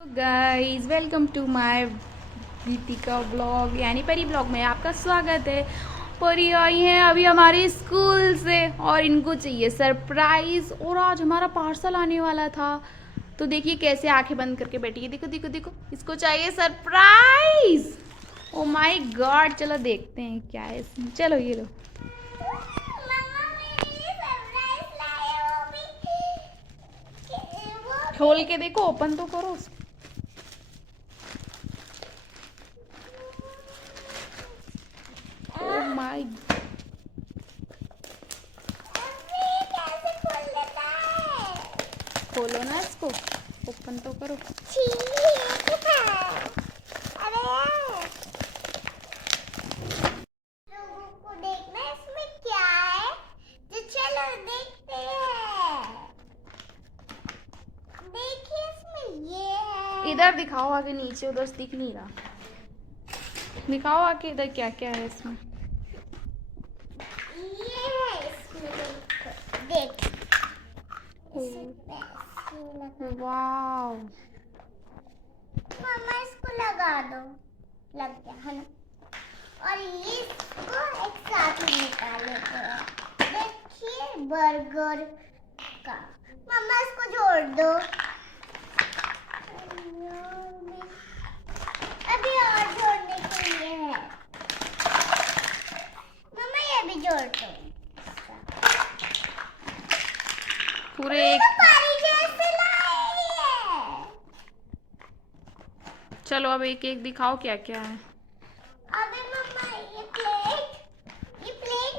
Guys welcome to my Deepika blog यानी Pari blog में आपका स्वागत है। परी आई हैं अभी हमारे स्कूल से और इनको चाहिए सरप्राइज और आज हमारा पार्सल आने वाला था। तो देखिए कैसे आंखें बंद करके बैठी है। देखो देखो देखो इसको चाहिए सरप्राइज। ओ माय गॉड, चलो देखते हैं क्या है इसमें। चलो ये लो। खोल के देखो, ओपन तो करो उसको। Oh my, खोलो ना इसको, ओपन तो करो। लोगों को देखना इसमें क्या है, तो चलो देखते हैं। देखिए इसमें ये है। इधर दिखाओ आगे, नीचे उधर से दिख नहीं रहा। दिखाओ आगे इधर क्या क्या है इसमें। ये है इसमें, देख वाव, मम्मा इसको लगा दो, लग गया है ना। और ये इसको एक साथ ही निकाल लेते हैं। देखिए बर्गर का, मम्मा इसको जोड़ दो। अभी और जोड़ने के लिए है, मम्मा ये भी जोड़ दो। पूरे ये एक। तो पारी जैसे लाई है। चलो अब एक एक दिखाओ क्या क्या है। अबे मम्मा ये प्लेट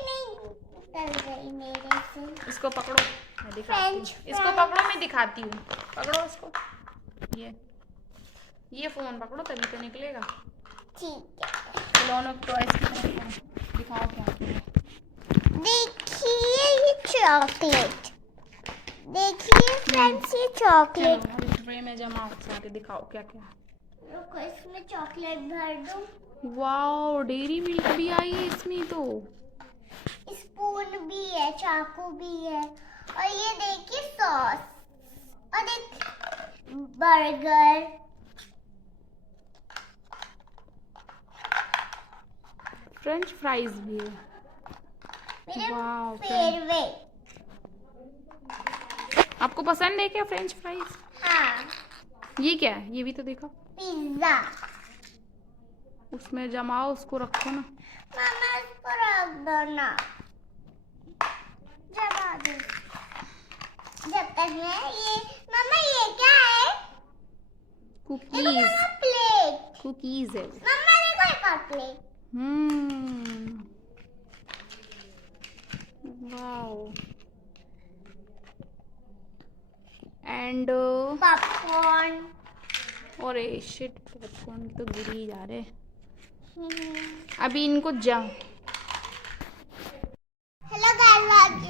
नहीं उतर गई मेरे से। इसको पकड़ो, मैं दिखाती हूँ। French इसको fries। पकड़ो, मैं दिखाती हूँ। पकड़ो इसको, ये फोन पकड़ो तभी तो निकलेगा। ठीक है, खिलौनों की टॉयज की तरफ दिखाओ क्या क्या है। देखिए ये चॉकलेट, देखिए फ्रेंड्स ये चॉकलेट। चलो अब इस ट्रे में जमाओ सारे, दिखाओ क्या क्या है। रुको इसमें चॉकलेट भर दूं। वाओ, डेयरी मिल्क भी आई है इसमें तो। स्पून भी है, चाकू भी है, और ये देखिए सॉस, और देख बर्गर, फ्रेंच फ्राइज भी है। मेरे वाओ, फेवरेट। आपको पसंद है क्या फ्रेंच फ्राइज? हाँ, ये क्या है, ये भी तो देखो। पिज्जा। उसमें जमाओ, उसको रखो ना। मामा इसको रख दो ना, जमा दो जब तक मैं ये। मामा ये क्या है? Cookies, plate. कुकीज है। मम्मा देखो एक और प्लेट। Wow, and popcorn. और शिट, पॉपकॉर्न तो गिर ही जा रहे। अभी इनको हेलो गाइस,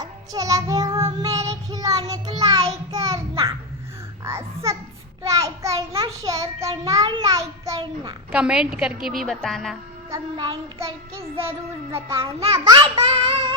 अच्छे लगे हो मेरे खिलौने तो लाइक करना, सब्सक्राइब करना, शेयर करना और लाइक करना। कमेंट करके भी बताना। कमेंट करके जरूर बताना। Bye bye.